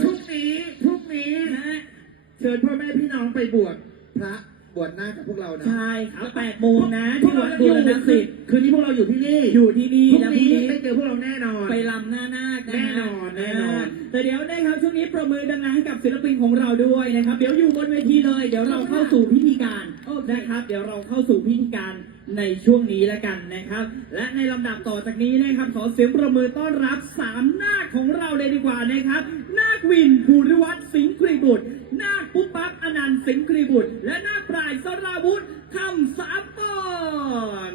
พรุ่งนี้พรุ่งนี้นะฮะเชิญพ่อแม่พี่น้องไปบวชพระ บวชหน้าคกับพวกเรานะ ใช่ครับแปดโมงนะที่วัดบูรณสิทธิ์คืนนี้พวกเราอยู่ที่นี่อยู่ที่นี่พรุ่งแล้วพรุ่งนี้นี้ได้เจอพวกเราแน่นอน ไปลำหน้านาคนะแน่ฮะนอนแน่นอนแต่เดี๋ยวนะครับช่วงนี้ประมือดังๆให้กับศิลปินของเราด้วยนะครับ เดี๋ยวอยู่บนเวทีเลย เดี๋ยวเราเข้าสู่พิธีการนะครับ เดี๋ยวเราเข้าสู่พิธีการในช่วงนี้แล้วกันนะครับ และในลำดับต่อจากนี้นะครับขอเสียงประมือต้อนรับสามนาคของเราเลยดีกว่านะครับ นาควินภูริวัฒน์สิงห์กรีบุตร นาคปุ๊บปั๊บอนันต์ สิงห์กรีบุตร และนาคปลายสราวุธคำสามตอน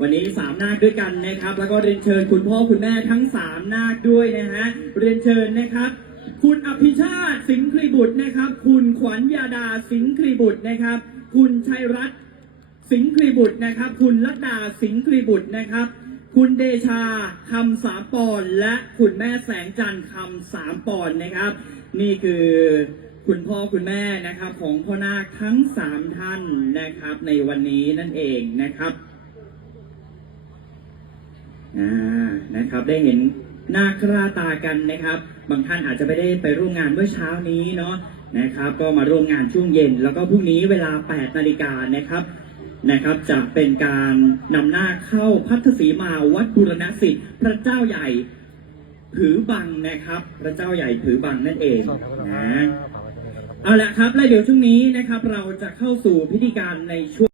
วันนี้สามนาคด้วยกันนะครับ แล้วก็เรียนเชิญคุณพ่อคุณแม่ทั้งสามนาคด้วยนะฮะเรียนเชิญนะครับ คุณอภิชาติสิงห์ครีบุตรนะครับ คุณขวัญยาดาสิงห์ครีบุตรนะครับ คุณชัยรัตน์สิงห์ครีบุตรนะครับ คุณลัดดาสิงห์ครีบุตรนะครับคุณเดชาคำสามปอนและคุณแม่แสงจันทร์คำสามปอนนะครับ นี่คือ คุณพ่อคุณแม่นะครับของพ่อนาคทั้งสามท่านนะครับ ในวันนี้นั่นเองนะครับอ่านะครับ ได้เห็นหน้าคราตากันนะครับ บางท่านอาจจะไม่ได้ไปร่วมงานเมื่อเช้านี้เนาะนะครับ ก็มาร่วมงานช่วงเย็น แล้วก็พรุ่งนี้เวลา 8 นาฬิกานะครับนะครับจะเป็นการนำหน้าเข้าพัทธสีมาวัดบุรณสิทธิ์พระเจ้าใหญ่ผือบังนะครับ พระเจ้าใหญ่ผือบังนั่นเองนะ เอาละครับ แล้วเดี๋ยวช่วงนี้นะครับ เราจะเข้าสู่พิธีการในช่วง